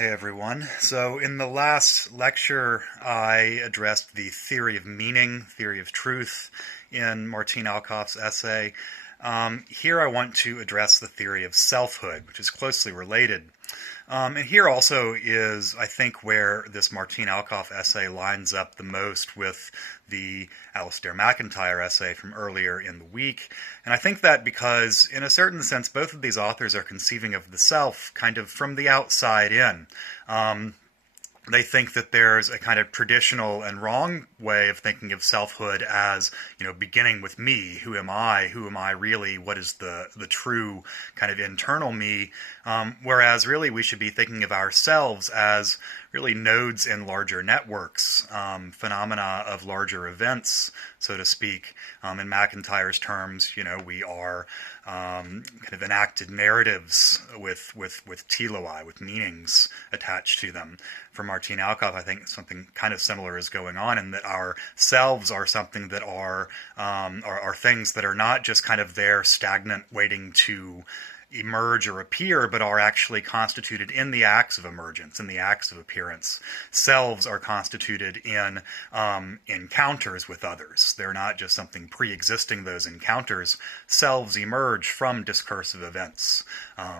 Hey everyone. So, in the last lecture, I addressed the theory of meaning, theory of truth in Martine Alcoff's essay. Here I want to address the theory of selfhood, which is closely related. And here also is, I think, where this Martine Alcoff essay lines up the most with the Alasdair MacIntyre essay from earlier in the week. And I think that because, in a certain sense, both of these authors are conceiving of the self kind of from the outside in. They think that there's a kind of traditional and wrong way of thinking of selfhood as, beginning with me. Who am I? Who am I really? What is the true kind of internal me? Whereas really we should be thinking of ourselves as really nodes in larger networks, phenomena of larger events, so to speak. In MacIntyre's terms, we are kind of enacted narratives with teloi, with meanings attached to them. For Martine Alcoff, I think something kind of similar is going on, in that our selves are something that are things that are not just kind of there stagnant, waiting to emerge or appear, but are actually constituted in the acts of emergence, in the acts of appearance. Selves are constituted in encounters with others. They're not just something pre-existing those encounters. Selves emerge from discursive events.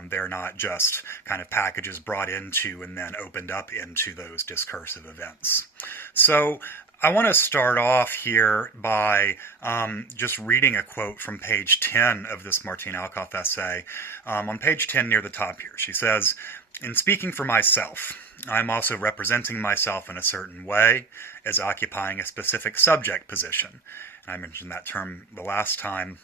They're not just kind of packages brought into and then opened up into those discursive events. So I want to start off here by just reading a quote from page 10 of this Martine Alcoff essay. On page 10 near the top here, she says, "In speaking for myself, I am also representing myself in a certain way as occupying a specific subject position." And I mentioned that term the last time.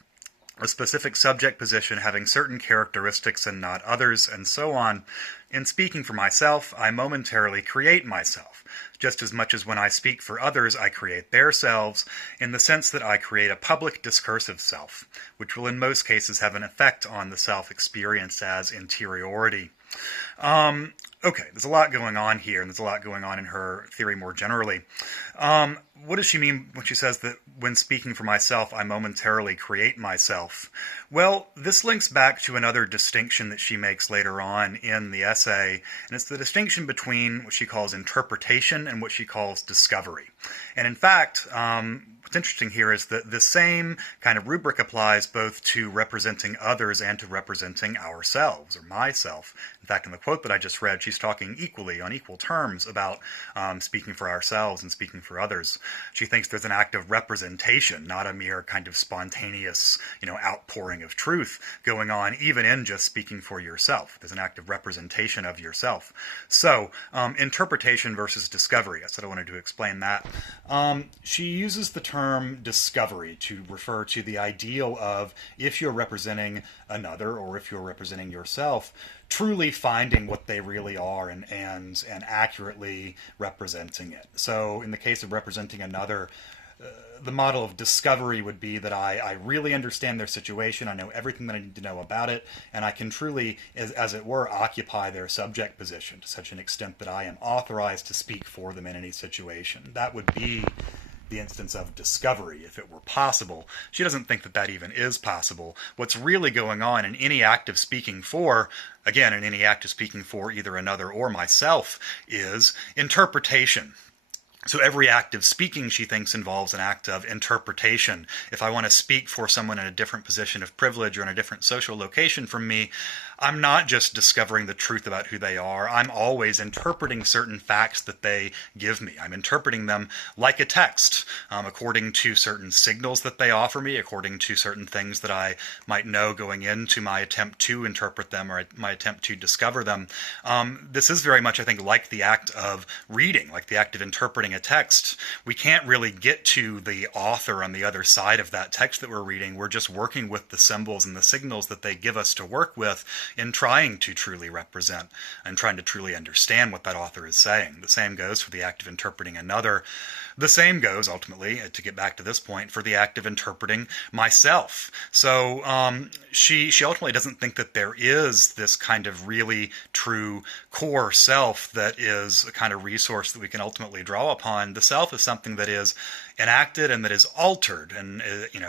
A specific subject position having certain characteristics and not others, and so on. In speaking for myself, I momentarily create myself, just as much as when I speak for others I create their selves, in the sense that I create a public discursive self, which will in most cases have an effect on the self experienced as interiority. Okay, there's a lot going on here, and there's a lot going on in her theory more generally. What does she mean when she says that when speaking for myself, I momentarily create myself? Well, this links back to another distinction that she makes later on in the essay, and it's the distinction between what she calls interpretation and what she calls discovery. And in fact, what's interesting here is that the same kind of rubric applies both to representing others and to representing ourselves, or myself. In fact, in the quote that I just read, she's talking equally, on equal terms, about speaking for ourselves and speaking for others. She thinks there's an act of representation, not a mere kind of spontaneous, outpouring of truth going on, even in just speaking for yourself. There's an act of representation of yourself. So, interpretation versus discovery. I said I wanted to explain that. She uses the term discovery to refer to the ideal of, if you're representing another or if you're representing yourself, truly finding what they really are and accurately representing it. So in the case of representing another, the model of discovery would be that I really understand their situation, I know everything that I need to know about it, and I can truly, as it were, occupy their subject position to such an extent that I am authorized to speak for them in any situation. That would be the instance of discovery, if it were possible. She doesn't think that that even is possible. What's really going on in any act of speaking for, again, in any act of speaking for either another or myself, is interpretation. So every act of speaking, she thinks, involves an act of interpretation. If I want to speak for someone in a different position of privilege or in a different social location from me, I'm not just discovering the truth about who they are. I'm always interpreting certain facts that they give me. I'm interpreting them like a text, according to certain signals that they offer me, according to certain things that I might know going into my attempt to interpret them or my attempt to discover them. This is very much, I think, like the act of reading, like the act of interpreting a text. We can't really get to the author on the other side of that text that we're reading. We're just working with the symbols and the signals that they give us to work with in trying to truly represent and trying to truly understand what that author is saying. The same goes for the act of interpreting another. The same goes, ultimately, to get back to this point, for the act of interpreting myself. So she ultimately doesn't think that there is this kind of really true core self that is a kind of resource that we can ultimately draw upon. The self is something that is enacted and that is altered and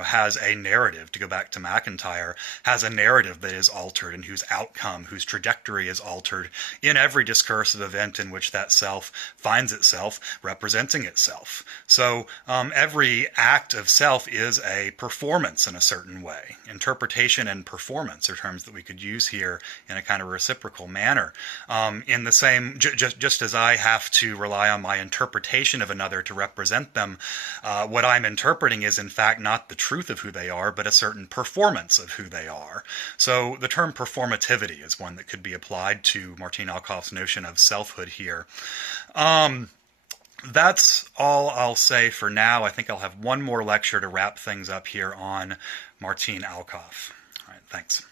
has a narrative, to go back to MacIntyre, has a narrative that is altered and whose outcome, whose trajectory is altered in every discursive event in which that self finds itself representing itself. So every act of self is a performance in a certain way. Interpretation and performance are terms that we could use here in a kind of reciprocal manner. In the same, just as I have to rely on my interpretation of another to represent them, what I'm interpreting is in fact not the truth of who they are, but a certain performance of who they are. So the term performativity is one that could be applied to Martine Alcoff's notion of selfhood here. That's all I'll say for now. I think I'll have one more lecture to wrap things up here on Martine Alcoff. All right, thanks.